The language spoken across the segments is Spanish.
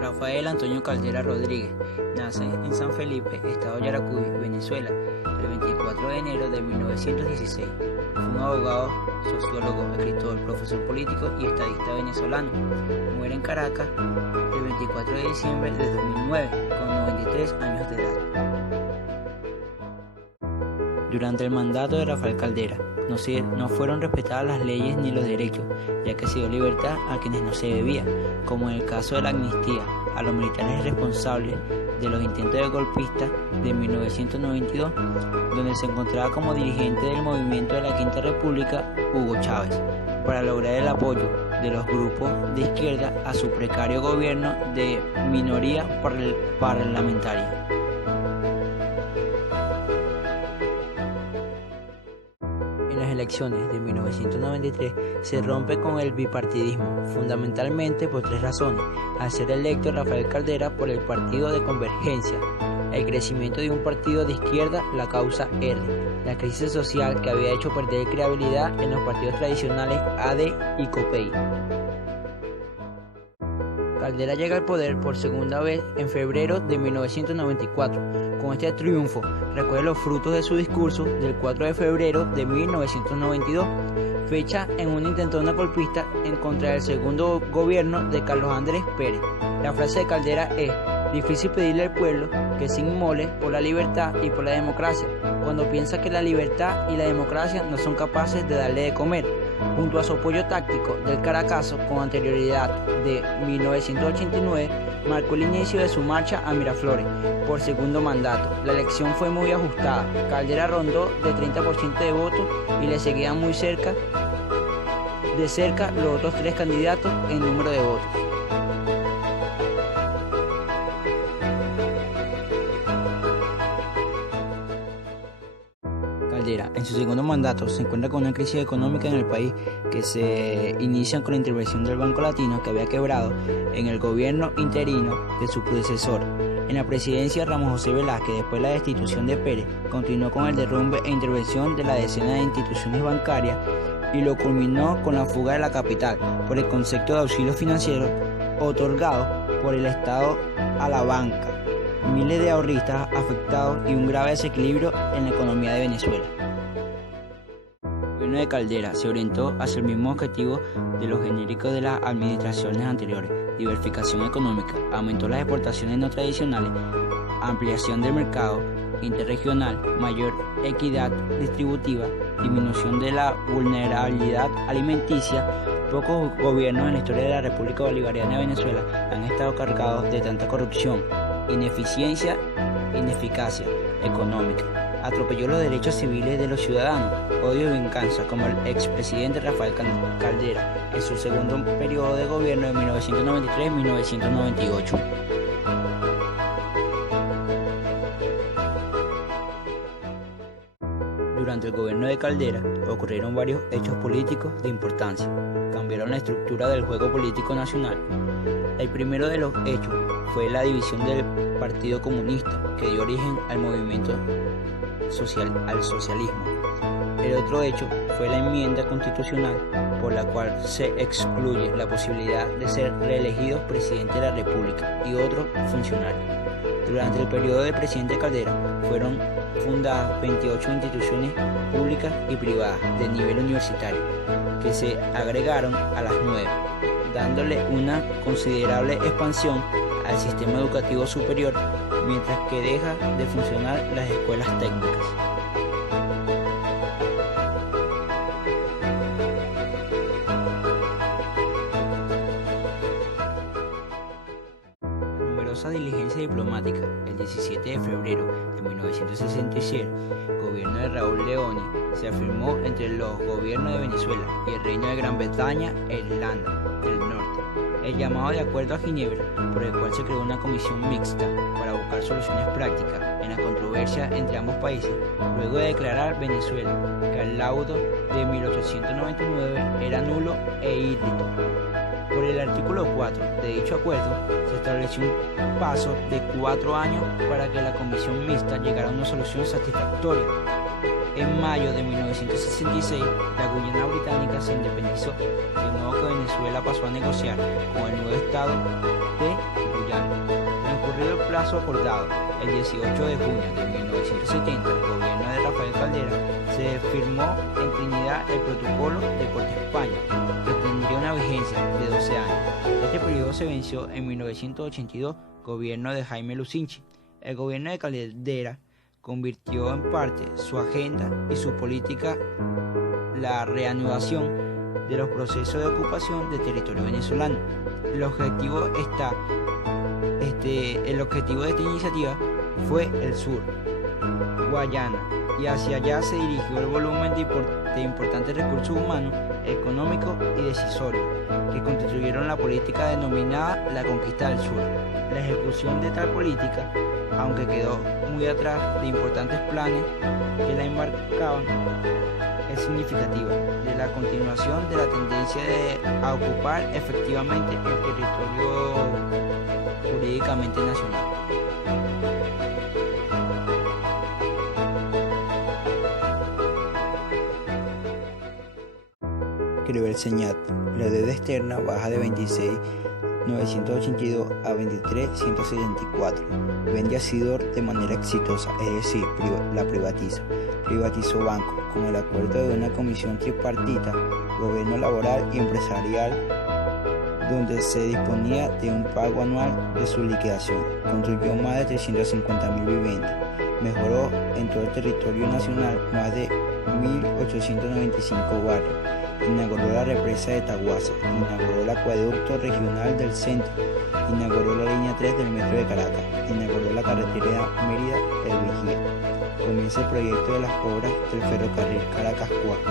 Rafael Antonio Caldera Rodríguez nace en San Felipe, estado Yaracuy, Venezuela, el 24 de enero de 1916. Fue un abogado, sociólogo, escritor, profesor político y estadista venezolano. Muere en Caracas el 24 de diciembre de 2009, con 93 años de edad. Durante el mandato de Rafael Caldera, no fueron respetadas las leyes ni los derechos, ya que se dio libertad a quienes no se debía, como en el caso de la amnistía a los militares responsables de los intentos de golpistas de 1992, donde se encontraba como dirigente del movimiento de la Quinta República Hugo Chávez, para lograr el apoyo de los grupos de izquierda a su precario gobierno de minoría parlamentaria. En las elecciones de 1993 se rompe con el bipartidismo, fundamentalmente por tres razones: al ser electo Rafael Caldera por el Partido de Convergencia, el crecimiento de un partido de izquierda, la causa R, la crisis social que había hecho perder credibilidad en los partidos tradicionales AD y COPEI. Caldera llega al poder por segunda vez en febrero de 1994. Con este triunfo recoge los frutos de su discurso del 4 de febrero de 1992, fecha en una intentona golpista en contra del segundo gobierno de Carlos Andrés Pérez. La frase de Caldera es: difícil pedirle al pueblo que se inmole por la libertad y por la democracia, cuando piensa que la libertad y la democracia no son capaces de darle de comer. Junto a su apoyo táctico del Caracazo con anterioridad de 1989, marcó el inicio de su marcha a Miraflores por segundo mandato. La elección fue muy ajustada. Caldera rondó de 30% de votos y le seguían muy cerca los otros tres candidatos en número de votos. Caldera, en su segundo mandato, se encuentra con una crisis económica en el país que se inicia con la intervención del Banco Latino, que había quebrado en el gobierno interino de su predecesor. En la presidencia, Ramón José Velázquez, después de la destitución de Pérez, continuó con el derrumbe e intervención de la decena de instituciones bancarias y lo culminó con la fuga de la capital por el concepto de auxilio financiero otorgado por el Estado a la banca. Miles de ahorristas afectados y un grave desequilibrio en la economía de Venezuela. El gobierno de Caldera se orientó hacia el mismo objetivo de los genéricos de las administraciones anteriores: diversificación económica, aumentó las exportaciones no tradicionales, ampliación del mercado interregional, mayor equidad distributiva, disminución de la vulnerabilidad alimenticia. Pocos gobiernos en la historia de la República Bolivariana de Venezuela han estado cargados de tanta corrupción, ineficiencia, ineficacia económica. Atropelló los derechos civiles de los ciudadanos, odio y venganza, como el expresidente Rafael Caldera en su segundo periodo de gobierno de 1993-1998. Durante el gobierno de Caldera ocurrieron varios hechos políticos de importancia. Cambiaron la estructura del juego político nacional. El primero de los hechos fue la división del Partido Comunista, que dio origen al movimiento al socialismo. El otro hecho fue la enmienda constitucional, por la cual se excluye la posibilidad de ser reelegidos presidente de la República y otros funcionarios. Durante el periodo del presidente Caldera fueron fundadas 28 instituciones públicas y privadas de nivel universitario, que se agregaron a las 9, dándole una considerable expansión al sistema educativo superior, mientras que deja de funcionar las escuelas técnicas. Numerosa diligencia diplomática. El 17 de febrero de 1967, el gobierno de Raúl Leoni se afirmó entre los gobiernos de Venezuela y el Reino de Gran Bretaña e Irlanda del Norte. El llamado de Acuerdo a Ginebra, por el cual se creó una comisión mixta para buscar soluciones prácticas en la controversia entre ambos países, luego de declarar Venezuela que el laudo de 1899 era nulo e írrito. Por el artículo 4 de dicho acuerdo, se estableció un plazo de 4 años para que la comisión mixta llegara a una solución satisfactoria. En mayo de 1966, la Guyana británica se independizó, de modo que Venezuela pasó a negociar con el nuevo estado de Guyana. Transcurrido el plazo acordado, el 18 de junio de 1970, el gobierno de Rafael Caldera se firmó en Trinidad el Protocolo de Puerto España, que tendría una vigencia de 12 años. Este periodo se venció en 1982, gobierno de Jaime Lucinchi. El gobierno de Caldera convirtió en parte su agenda y su política la reanudación de los procesos de ocupación de territorio venezolano. El objetivo de esta iniciativa fue el sur, Guayana, y hacia allá se dirigió el volumen de importantes recursos humanos, económicos y decisorios que constituyeron la política denominada la conquista del sur. La ejecución de tal política, aunque quedó muy atrás de importantes planes que la embarcaban, es significativa de la continuación de la tendencia a ocupar efectivamente el territorio jurídicamente nacional. Escribe el Señat. La deuda externa baja de 26.982 a 23.174. Vende a Sidor de manera exitosa, es decir, la privatiza. Privatizó bancos con el acuerdo de una comisión tripartita, gobierno laboral y empresarial, donde se disponía de un pago anual de su liquidación. Construyó más de 350.000 viviendas. Mejoró en todo el territorio nacional más de 1.895 barrios. Inauguró la represa de Taguasa, inauguró el acueducto regional del centro, inauguró la línea 3 del metro de Caracas, inauguró la carretera Mérida-El Vigía. Comienza el proyecto de las obras del ferrocarril Caracas-Cuaca.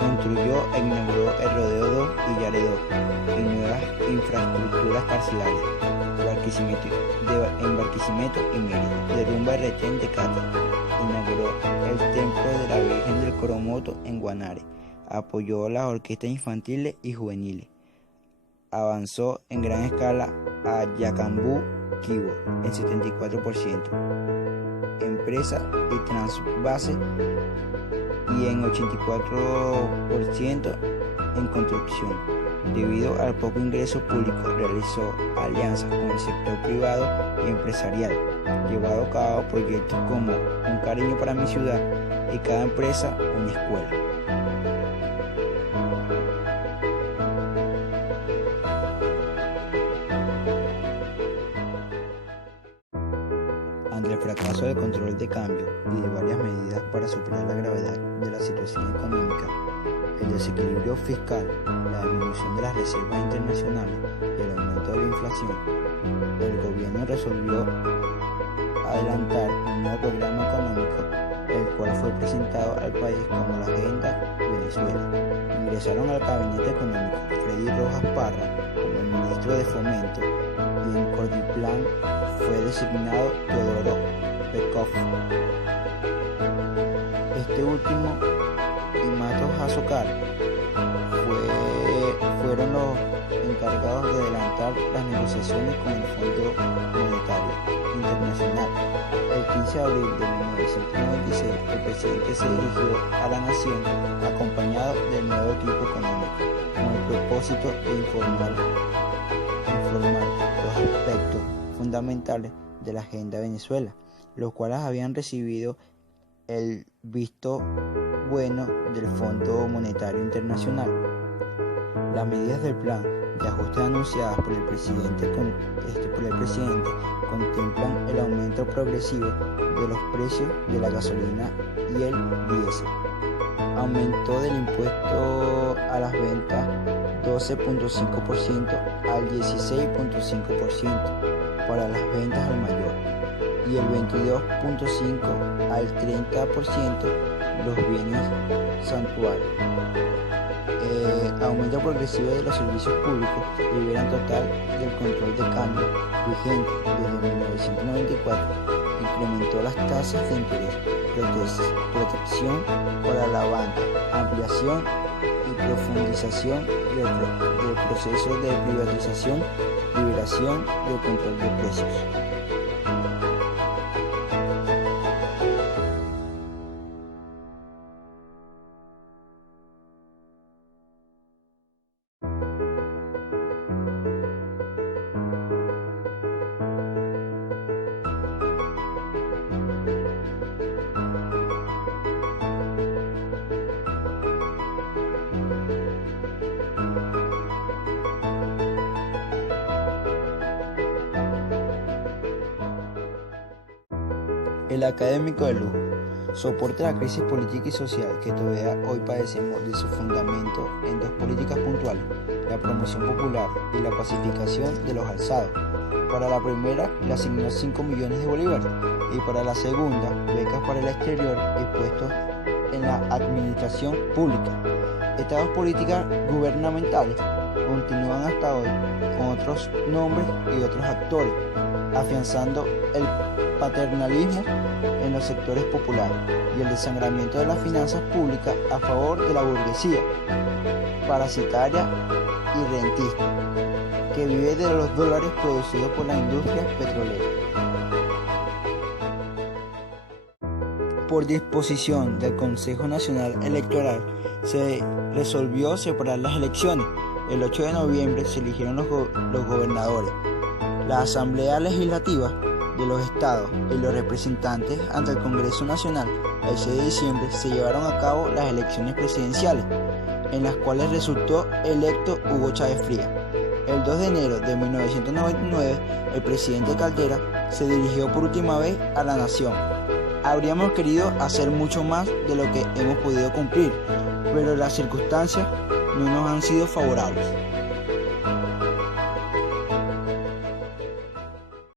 Construyó e inauguró el Rodeo 2 y Yare 2 y nuevas infraestructuras carcelarias, Barquisimeto y Mérida. Derrumba el retén de Cata. Inauguró el templo de la Virgen del Coromoto en Guanare. Apoyó las orquestas infantiles y juveniles. Avanzó en gran escala a Yacambú, Quibo, en 74%. Empresa y Transvase y en 84% en construcción. Debido al poco ingreso público, realizó alianzas con el sector privado y empresarial, llevado a cabo proyectos como Un cariño para mi ciudad y Cada empresa una escuela. Ante el fracaso del control de cambio y de varias medidas para superar la gravedad de la situación económica, el desequilibrio fiscal, la disminución de las reservas internacionales y el aumento de la inflación, el gobierno resolvió adelantar un nuevo programa económico, el cual fue presentado al país como la Agenda Venezuela. Ingresaron al gabinete económico Freddy Rojas Parra como el ministro de Fomento y en Cordiplan fue designado Teodoro Pekov. Este último y Matos Azocar fueron los encargados de adelantar las negociaciones con el Fondo Monetario Internacional. El 15 de abril de 1996, el presidente se dirigió a la nación acompañado del nuevo equipo económico con el propósito de informar los aspectos fundamentales de la Agenda Venezuela, los cuales habían recibido el visto bueno del Fondo Monetario Internacional. Las medidas del plan de ajuste anunciadas por el presidente contemplan el aumento progresivo de los precios de la gasolina y el diésel, aumento del impuesto a las ventas 12.5% al 16.5% para las ventas al mayor y el 22.5% al 30% los bienes santuarios. Aumento progresivo de los servicios públicos liberan total del control de cambio vigente desde 1994. Incrementó las tasas de interés, protección para la banca, ampliación y profundización del proceso de privatización, liberación del control de precios. El académico de lujo soporta la crisis política y social que todavía hoy padecemos de su fundamento en dos políticas puntuales: la promoción popular y la pacificación de los alzados. Para la primera le asignó 5 millones de bolívares y para la segunda becas para el exterior y puestos en la administración pública. Estas dos políticas gubernamentales continúan hasta hoy con otros nombres y otros actores, afianzando el paternalismo en los sectores populares y el desangramiento de las finanzas públicas a favor de la burguesía parasitaria y rentista, que vive de los dólares producidos por la industria petrolera. Por disposición del Consejo Nacional Electoral, se resolvió separar las elecciones. El 8 de noviembre se eligieron los gobernadores, la Asamblea Legislativa de los estados y los representantes ante el Congreso Nacional. El 6 de diciembre se llevaron a cabo las elecciones presidenciales, en las cuales resultó electo Hugo Chávez Frías. El 2 de enero de 1999, el presidente Caldera se dirigió por última vez a la nación. Habríamos querido hacer mucho más de lo que hemos podido cumplir, pero las circunstancias no nos han sido favorables.